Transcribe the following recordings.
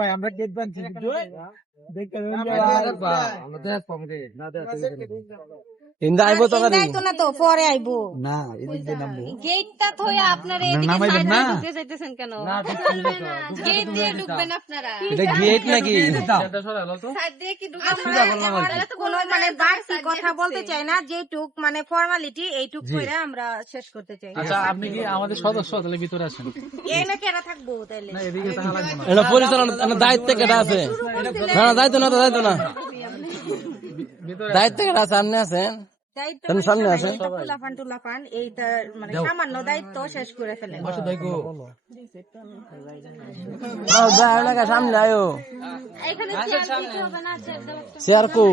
ভাই আমরা গেট বানছি ইন্দা আইবো তো গাড়ি তো না তো পরে আইবো না এদিক দিয়ে নামবো গেটটা থইয়া আপনারা এদিকে নামাইবেন সাইডে না? ঢুকতে চাইতেছেন কেন গেট দিয়ে ঢুকবেন আপনারা এটা গেট নাকি সাইড দিয়ে কি ঢুকবেন আপনারা তো কোনো মানে বাড়তি কথা বলতে চাই না যেটুক মানে ফর্মালিটি এইটুক কইরা আমরা শেষ করতে চাই আচ্ছা আপনি কি আমাদের সদস্য তাহলে ভিতরে আসেন এই না কেন থাকবো তাইলে এটা পরিচালনা দায়িত্ব কেটা আছে না না দায়িত্ব না তো দায়িত্ব না দায়িত্ব কেটা সামনে আছেন দায়িত্ব তুমি সামনে আছেন টুলাফান এইটা মানে সামান্য দায়িত্ব শেষ করে ফেলেন সামনে আয়ো এখানে চেয়ার দিতে হবে না চেয়ার কো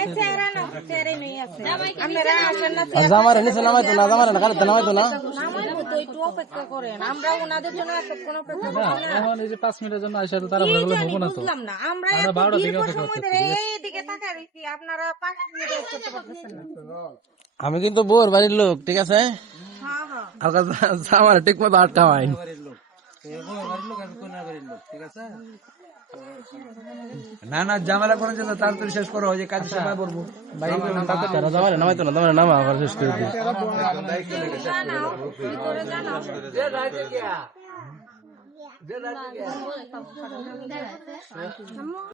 এই চেয়ার আনো চেয়ারে নেই আছে আপনারা আসেন না জামার নিচে নামাইতো না জামার গাড়িতে নামাইতো না নামাইবো তো একটু অপেক্ষা করেন আমরা ওনাদের জন্য এতক্ষণ অপেক্ষা না করি না এখন এই যে 5 মিনিটের জন্য আইসা তো তারা কি বলে জানি হবো না তো বুঝলাম না আমরা আমরা এত 12টা দীর্ঘ থেকে অপেক্ষা সময় করতেছি। ধরে এইদিকে তাকায় রইছি আপনারা 5 মিনিট ওয়েট করতে পারতেছেন না আমি কিন্তু বোর বাড়ির লোক ঠিক আছে হ্যাঁ হ্যাঁ আমার জামার ঠিক মতো আটকা হয় না না ঝামেলা করেন যে তাড়াতাড়ি শেষ করো যে কাজের সময় পড়বো জামারে নামাইতো না জামারে নামা আবার শেষ করে দিই জানাও ভিতরে জানাও